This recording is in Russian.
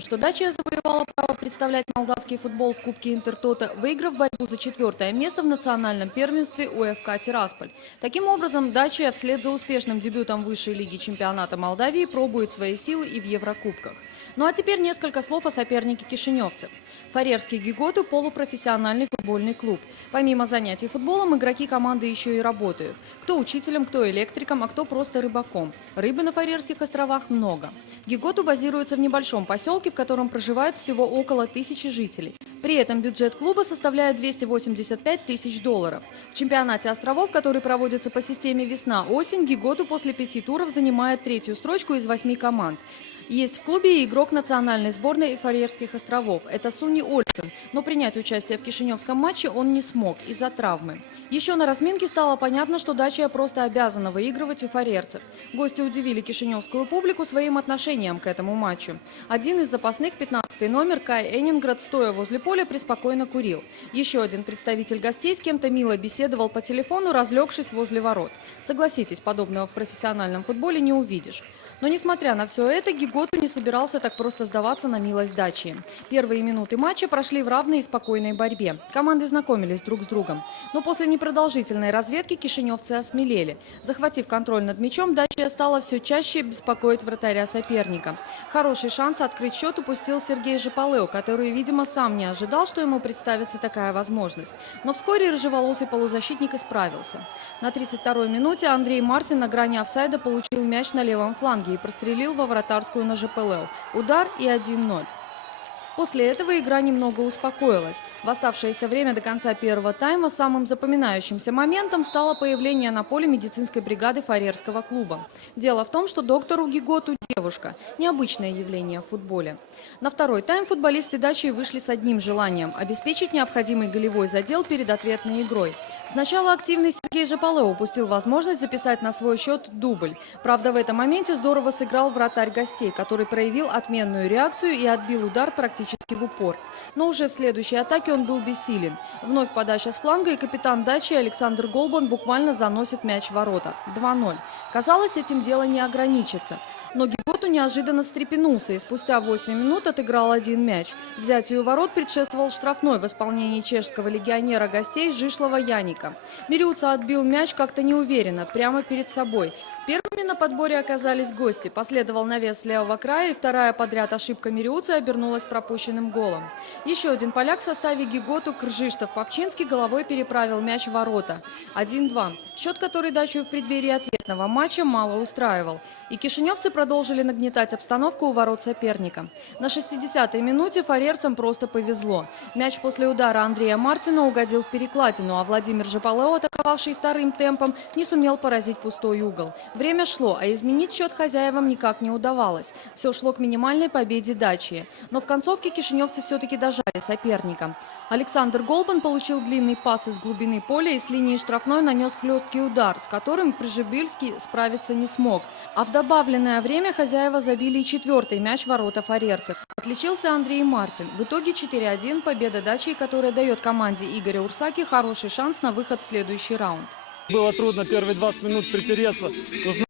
Что Дача завоевала право представлять молдавский футбол в Кубке Интертото, выиграв борьбу за 4-е место в национальном первенстве УФК «Тирасполь». Таким образом, Дача вслед за успешным дебютом высшей лиги чемпионата Молдавии пробует свои силы и в Еврокубках. Ну а теперь несколько слов о сопернике кишиневцев. Фарерский «Гиготу» – полупрофессиональный футбольный клуб. Помимо занятий футболом, игроки команды еще и работают. Кто учителем, кто электриком, а кто просто рыбаком. Рыбы на Фарерских островах много. «Гиготу» базируется в небольшом поселке, в котором проживает всего около 1000 жителей. При этом бюджет клуба составляет $285 тысяч. В чемпионате островов, который проводится по системе весна-осень, «Гиготу» после 5 туров занимает 3-ю строчку из 8 команд. Есть в клубе и игрок национальной сборной Фарерских островов. Это Суни Ольсен, но принять участие в кишиневском матче он не смог из-за травмы. Еще на разминке стало понятно, что Дача просто обязана выигрывать у фарерцев. Гости удивили кишиневскую публику своим отношением к этому матчу. Один из запасных, 15-й номер, Кай Энинград, стоя возле поля, преспокойно курил. Еще один представитель гостей с кем-то мило беседовал по телефону, разлегшись возле ворот. Согласитесь, подобного в профессиональном футболе не увидишь. Но несмотря на все это, «Гиготу» не собирался так просто сдаваться на милость Дачи. Первые минуты матча прошли в равной и спокойной борьбе. Команды знакомились друг с другом. Но после непродолжительной разведки кишиневцы осмелели. Захватив контроль над мячом, Дача стала все чаще беспокоить вратаря соперника. Хороший шанс открыть счет упустил Сергей Жепалео, который, видимо, сам не ожидал, что ему представится такая возможность. Но вскоре рыжеволосый полузащитник исправился. На 32-й минуте Андрей Мартин на грани офсайда получил мяч на левом фланге и прострелил во вратарскую на Жепалео. Удар и 1-0. После этого игра немного успокоилась. В оставшееся время до конца первого тайма самым запоминающимся моментом стало появление на поле медицинской бригады Фарерского клуба. Дело в том, что доктору «Гиготу» девушка. Необычное явление в футболе. На второй тайм футболисты Дачи вышли с одним желанием – обеспечить необходимый голевой задел перед ответной игрой. Сначала активный Сергей Жепалео упустил возможность записать на свой счет дубль. Правда, в этом моменте здорово сыграл вратарь гостей, который проявил отменную реакцию и отбил удар практически в упор. Но уже в следующей атаке он был бессилен. Вновь подача с фланга, и капитан Дачи Александр Голбан буквально заносит мяч в ворота. 2-0. Казалось, этим дело не ограничится. Но «Гиготу» неожиданно встрепенулся и спустя 8 минут отыграл один мяч. Взятию ворот предшествовал штрафной в исполнении чешского легионера гостей Жишлова Яника. Мирюца отбил мяч как-то неуверенно, прямо перед собой. Первыми на подборе оказались гости. Последовал навес с левого края, и вторая подряд ошибка Мирюца обернулась пропущенным голом. Еще один поляк в составе «Гиготу» Кржиштов-Попчинский головой переправил мяч в ворота. 1-2. Счет, который Дачу в преддверии ответного матча мало устраивал. И кишиневцы продолжили нагнетать обстановку у ворот соперника. На 60-й минуте фарерцам просто повезло. Мяч после удара Андрея Мартина угодил в перекладину, а Владимир Жепалео, атаковавший вторым темпом, не сумел поразить пустой угол. Время шло, а изменить счет хозяевам никак не удавалось. Все шло к минимальной победе Дачи. Но в концовке кишиневцы все-таки дожали соперника. Александр Голбан получил длинный пас из глубины поля и с линии штрафной нанес хлесткий удар, с которым Пржебильский справиться не смог. А в добавленное время хозяева забили и 4-й мяч в ворота фарерцев. Отличился Андрей Мартин. В итоге 4-1 победа Дачи, которая дает команде Игоря Урсаки хороший шанс на выход в следующий раунд. Было трудно первые 20 минут притереться,